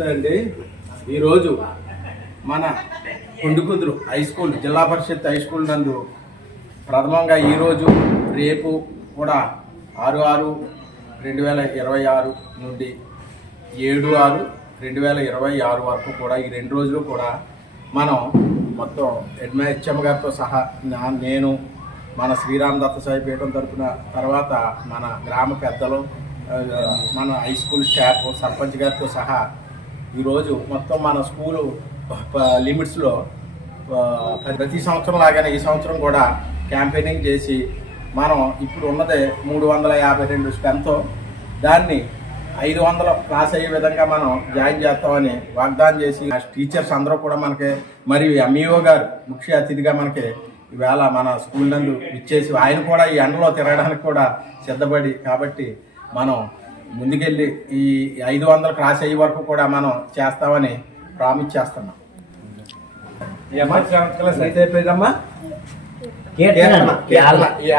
నమస్తే అండి. ఈరోజు మన కొండుకుదురు హై స్కూల్ జిల్లా పరిషత్ హై స్కూల్ నందు ప్రథమంగా ఈరోజు రేపు కూడా 6/6/2026 నుండి 7/6/2026 వరకు కూడా ఈ 2 రోజులు కూడా మనం మొత్తం హెచ్ఎం గారితో సహా నేను మన శ్రీరామ్ దత్త సాయి పీఠం తరపున తర్వాత మన గ్రామ పెద్దలు మన హై స్కూల్ స్టాఫ్ సర్పంచ్ గారితో సహా ఈరోజు మొత్తం మన స్కూలు లిమిట్స్లో ప్రతి సంవత్సరం లాగానే ఈ సంవత్సరం కూడా క్యాంపెయినింగ్ చేసి మనం ఇప్పుడు ఉన్నదే 352 స్ట్రెంత్, దాన్ని 500 క్లాస్ అయ్యే విధంగా మనం జాయిన్ చేస్తామని వాగ్దానం చేసి టీచర్స్ అందరూ కూడా మనకి మరియు ఎంఈఓ గారు ముఖ్య అతిథిగా మనకి ఈవేళ మన స్కూల్ నందు ఇచ్చేసి ఆయన కూడా ఈ ఎండలో తిరగడానికి కూడా సిద్ధపడి కాబట్టి మనం ముందుకెళ్ళి ఈ 500 క్లాస్ అయ్యే వరకు కూడా మనం చేస్తామని ప్రామిస్ చేస్తున్నాం. అయిపోయిందమ్మా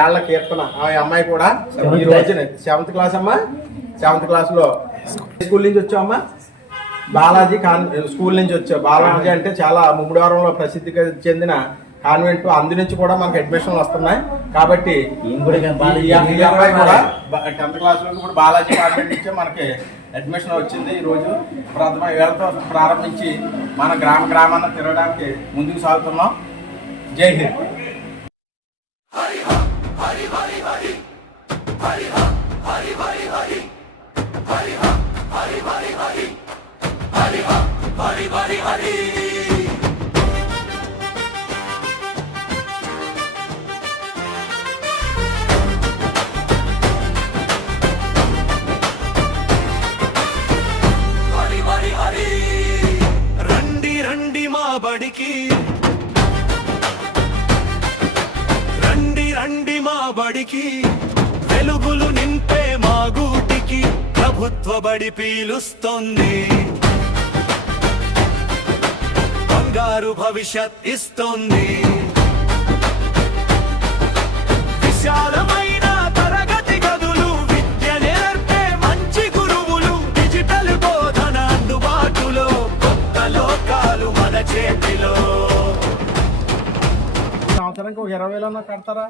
ఏళ్ళ కీర్తన ఆ అమ్మాయి కూడా ఈ రోజున 7th క్లాస్ అమ్మా. 7th క్లాస్లో స్కూల్ నుంచి వచ్చామమ్మా. బాలాజీ స్కూల్ నుంచి వచ్చావు. బాలాజీ అంటే చాలా ముమ్మడివారంలో ప్రసిద్ధికి చెందిన కాన్వెంట్, అందు నుంచి కూడా మనకు అడ్మిషన్లు వస్తున్నాయి. కాబట్టి ఈ అమ్మాయి కూడా 10th క్లాస్ లో కూడా బాలాజీ కాన్వెంట్ నుంచే మనకి అడ్మిషన్ వచ్చింది. ఈరోజు ప్రథమ వేళతో ప్రారంభించి మన గ్రామాన్ని తిరగడానికి ముందుకు సాగుతున్నాం. జై హింద్. రండి మా బడికి వెలుగులు నింపే మా గూటికి ప్రభుత్వ బడి పీలుస్తోంది, బంగారు భవిష్యత్ ఇస్తోంది. విశాలమైన తరగతి గదులు, విద్య నేర్పే మంచి గురువులు, డిజిటల్ బోధన అందుబాటులో, కొత్త లోకాలు మన చేతిలో. సంవత్సరానికి ఒక 20,000 కడతారా?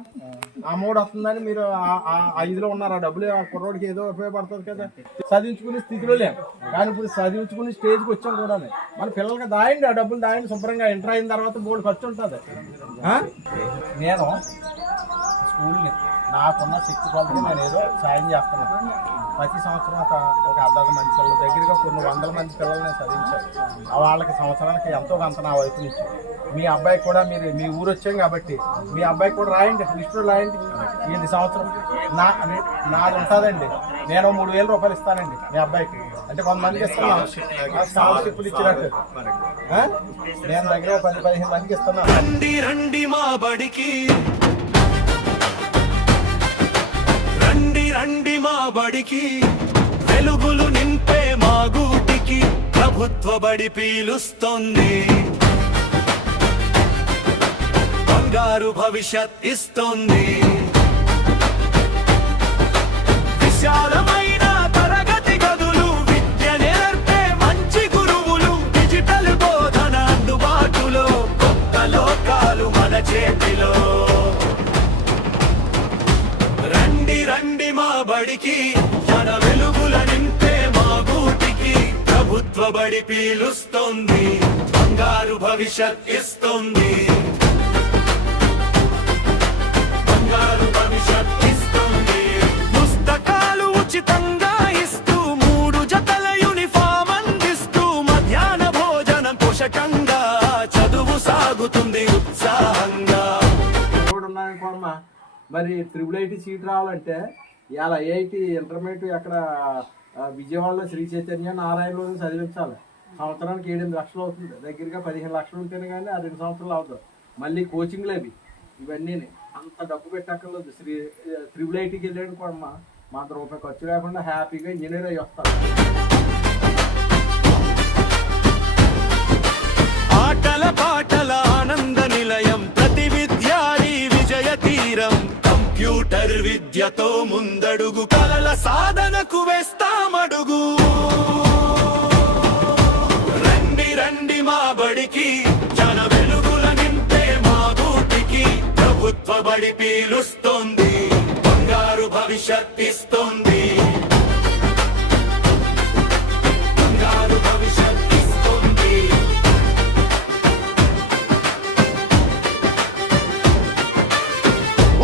అమౌంట్ వస్తుందని మీరు 5లో ఉన్నారు. ఆ డబ్బులు ఆ కుర్రోడికి ఏదో ఉపయోగపడుతుంది కదా. చదివించుకునే స్థితిలో లేము, కానీ ఇప్పుడు చదివించుకునే స్టేజ్కి వచ్చాం కూడా. మన పిల్లలకి దాయండి, ఆ డబ్బులు దాయండి శుభ్రంగా. ఎంటర్ అయిన తర్వాత బోర్డు ఖర్చు ఉంటుంది. నేను స్కూల్ని నాకున్న శక్తి కొలతగా నేను ఏదో సాయం చేస్తున్నాను. ప్రతి సంవత్సరం ఒక 10 మంది పిల్లల దగ్గరగా కొన్ని 100 మంది పిల్లలు నేను చదివించాను. వాళ్ళకి సంవత్సరానికి ఎంతో కొంత నా వైపు నుంచి. మీ అబ్బాయికి కూడా మీరు మీ ఊరు వచ్చాం కాబట్టి మీ అబ్బాయికి కూడా రాయండి, లిస్టులో రాయండి. ఈ సంవత్సరం నాది ఉంటుందండి. నేను 3,000 రూపాయలు ఇస్తానండి మీ అబ్బాయికి. అంటే కొంతమందికి ఇస్తున్నాను స్కాలర్షిప్లు ఇచ్చినట్టు. నేను దగ్గర 10-15 మందికి ఇస్తున్నాను. రండి మా బడికి, రండి మా బడికి వెలుగులు నింపే మా గూటికి ప్రభుత్వ బడి పీలుస్తోంది, బంగారు భవిష్యత్ ఇస్తోంది. విశాలమైన తరగతి గదులు, విద్య నేర్పే మంచి గురువులు, డిజిటల్ బోధన అందుబాటులో, కొత్త లోకాలు మన చేతిలో. రండి మా బడికి, మన వెలుగుల నింపే మా గూటికి ప్రభుత్వ బడి పీలుస్తోంది, బంగారు భవిష్యత్ ఇస్తోంది, బంగారు భవిష్యత్ ఇస్తోంది. పుస్తకాలు ఉచితంగా ఇస్తూ, 3 జతల యూనిఫామ్ అందిస్తూ, మధ్యాహ్న భోజనం పోషకంగా, చదువు సాగుతుంది ఉత్సాహంగా. మరి IIIT సీట్ రావాలంటే ఇలా IIT ఇంటర్మీడియట్ అక్కడ విజయవాడలో శ్రీ చైతన్య నారాయణలో చదివించాలి. సంవత్సరానికి 7-8 లక్షలు అవుతుంది. దగ్గరగా 15 లక్షలు ఉంటేనే కానీ ఆ 2 సంవత్సరాలు అవుతుంది. మళ్ళీ కోచింగ్లు అవి ఇవన్నీ అంత డబ్బు పెట్టక్కర్లేదు. IIITకి వెళ్ళాడు కూడా మా రూపాయి ఖర్చు లేకుండా హ్యాపీగా ఇంజనీర్ అయ్యి వస్తారు. ఆటల పాటల ఆనంద నిలయం, ప్రతి విద్యార్థి విజయ తీరం, కంప్యూటర్ విద్యతో ముందడుగు, కలల సాధనకు వేస్తామడుగు. గాలి పీలుస్తోంది, బంగారు భవిష్యత్ ఇస్తోంది, బంగారు భవిష్యత్ ఇస్తోంది.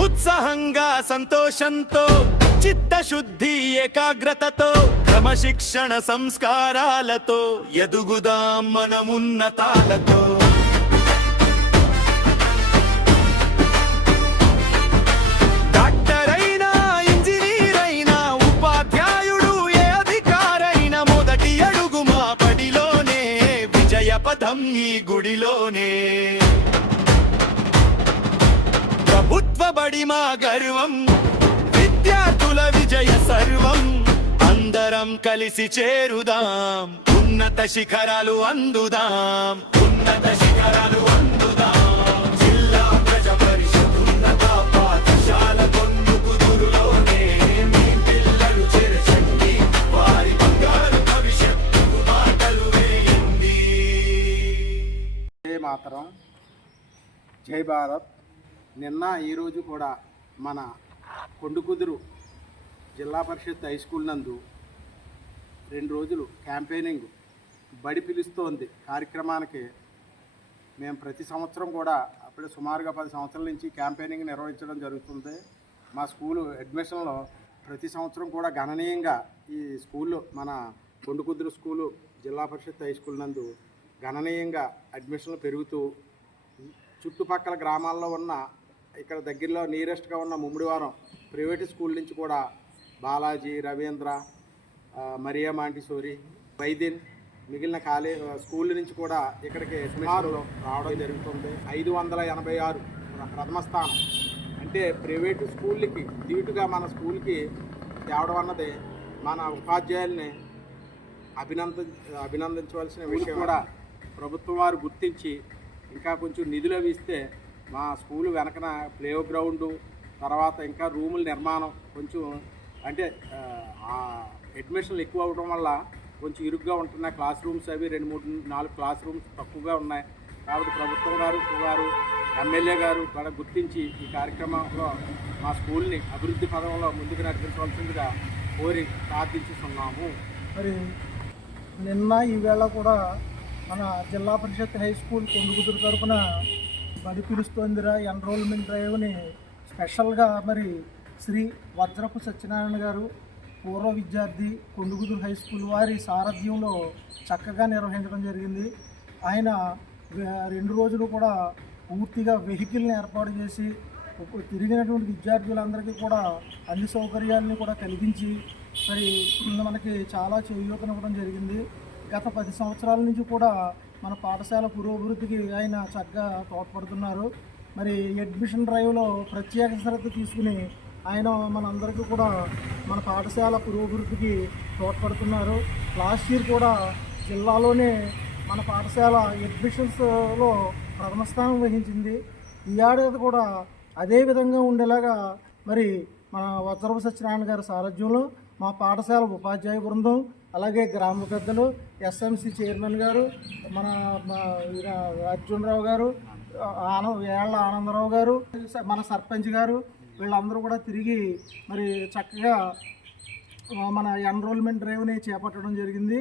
ఉత్సాహంగా సంతోషంతో చిత్తశుద్ధి ఏకాగ్రతతో క్రమశిక్షణ సంస్కారాలతో ఎదుగుదాం మనమున్నతాలతో. డాక్టర్ అయినా ఇంజనీర్ అయినా ఉపాధ్యాయుడు ఏ అధికారైనా మొదటి అడుగు మా పడిలోనే, విజయ పదం ఈ గుడిలోనే. ప్రభుత్వ బడి మా గర్వం, విద్యార్థుల విజయ సర్వం. అందరం కలిసి చేరుదాం, ఉన్నత శిఖరాలు అందుదాం, ఉన్నత శిఖరాలు అందుదాం. జిల్లా ప్రజా పరిషత్ ఉన్నత పాఠశాల కొన్నుకుదురులోనే మీ పిల్లలు చేర్చండి, వారి బంగారు భవిష్యత్తు బాటలు వేయండి. జై మాతరం, జై భారత్. నిన్న ఈరోజు కూడా మన కొండుకుదురు జిల్లా పరిషత్ హై స్కూల్ నందు 2 రోజులు క్యాంపెయినింగ్ బడి పిలుస్తోంది కార్యక్రమానికి మేము ప్రతి సంవత్సరం కూడా అప్పుడే సుమారుగా 10 సంవత్సరాల నుంచి క్యాంపెయినింగ్ నిర్వహించడం జరుగుతుంది. మా స్కూలు అడ్మిషన్లో ప్రతి సంవత్సరం కూడా గణనీయంగా ఈ స్కూల్లో మన కొండుకుదురు స్కూలు జిల్లా పరిషత్ హై స్కూల్ నందు గణనీయంగా అడ్మిషన్లు పెరుగుతూ చుట్టుపక్కల గ్రామాల్లో ఉన్న ఇక్కడ దగ్గరలో నియరెస్ట్గా ఉన్న ముమ్మిడివారం ప్రైవేటు స్కూల్ నుంచి కూడా బాలాజీ, రవీంద్ర, మరియా మాంటిసోరి, వైదిన్ మిగిలిన స్కూళ్ళ నుంచి కూడా ఇక్కడికి సుమారులో రావడం జరుగుతుంది. 586 ప్రథమ స్థానం అంటే ప్రైవేటు స్కూళ్ళకి దీటుగా మన స్కూల్కి తేవడం అన్నది మన ఉపాధ్యాయుల్ని అభినందించవలసిన విషయం. కూడా ప్రభుత్వం వారు గుర్తించి ఇంకా కొంచెం నిధులు అవి ఇస్తే మా స్కూలు వెనకన ప్లే గ్రౌండు, తర్వాత ఇంకా రూముల నిర్మాణం కొంచెం అంటే అడ్మిషన్లు ఎక్కువ అవ్వడం వల్ల కొంచెం ఇరుగ్గా ఉంటున్నాయి. క్లాస్ రూమ్స్ అవి 2, 3, 4 క్లాస్ రూమ్స్ తక్కువగా ఉన్నాయి. కాబట్టి ప్రభుత్వం గారు ఎమ్మెల్యే గారు కూడా గుర్తించి ఈ కార్యక్రమంలో మా స్కూల్ని అభివృద్ధి పదంలో ముందుకు నడిపించవలసిందిగా కోరి ప్రార్థించుతున్నాము. మరి నిన్న ఈవేళ కూడా మన జిల్లా పరిషత్ హై స్కూల్ కొండుకుదురు తరపున బడి పిలుస్తోందిరా ఎన్రోల్మెంట్ డ్రైవ్ని స్పెషల్గా మరి శ్రీ వజ్రపు సత్యనారాయణ గారు పూర్వ విద్యార్థి కొండుకుదురు హై స్కూల్ వారి సారథ్యంలో చక్కగా నిర్వహించడం జరిగింది. ఆయన 2 రోజులు కూడా పూర్తిగా వెహికల్ని ఏర్పాటు చేసి తిరిగినటువంటి విద్యార్థులందరికీ కూడా అన్ని సౌకర్యాలని కూడా కలిగించి మరి మనకి చాలా చేయూతనివ్వడం జరిగింది. గత 10 సంవత్సరాల నుంచి కూడా మన పాఠశాల పురోభివృద్ధికి ఆయన చక్కగా తోడ్పడుతున్నారు. మరి అడ్మిషన్ డ్రైవ్లో ప్రత్యేక శ్రద్ధ తీసుకుని ఆయన మనందరికీ కూడా మన పాఠశాల పురోభివృద్ధికి తోడ్పడుతున్నారు. లాస్ట్ ఇయర్ కూడా జిల్లాలోనే మన పాఠశాల అడ్మిషన్స్లో ప్రథమ స్థానం వహించింది. ఈ ఏడాది కూడా అదే విధంగా ఉండేలాగా మరి మన వజ్రపు సత్యనారాయణ గారి సారథ్యంలో మా పాఠశాల ఉపాధ్యాయ బృందం, అలాగే గ్రామ పెద్దలు, ఎస్ఎంసి చైర్మన్ గారు, మన అర్జునరావు గారు, ఏళ్ల ఆనందరావు గారు, మన సర్పంచ్ గారు, వీళ్ళందరూ కూడా తిరిగి మరి చక్కగా మన ఎన్రోల్మెంట్ డ్రైవ్ని చేపట్టడం జరిగింది.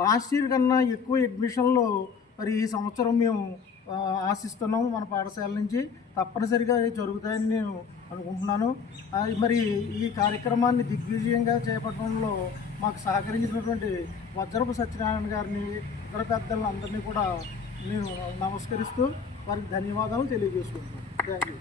లాస్ట్ ఇయర్ కన్నా ఎక్కువ అడ్మిషన్లు మరి ఈ సంవత్సరం మేము ఆశిస్తున్నాము. మన పాఠశాల నుంచి తప్పనిసరిగా జరుగుతాయని నేను అనుకుంటున్నాను. మరి ఈ కార్యక్రమాన్ని దిగ్విజయంగా చేపట్టడంలో మాకు సహకరించినటువంటి వజ్రపు సత్యనారాయణ గారిని, ఇతర పెద్దలందరినీ కూడా నేను నమస్కరిస్తూ వారికి ధన్యవాదాలు తెలియజేసుకుంటున్నాను. Thank you.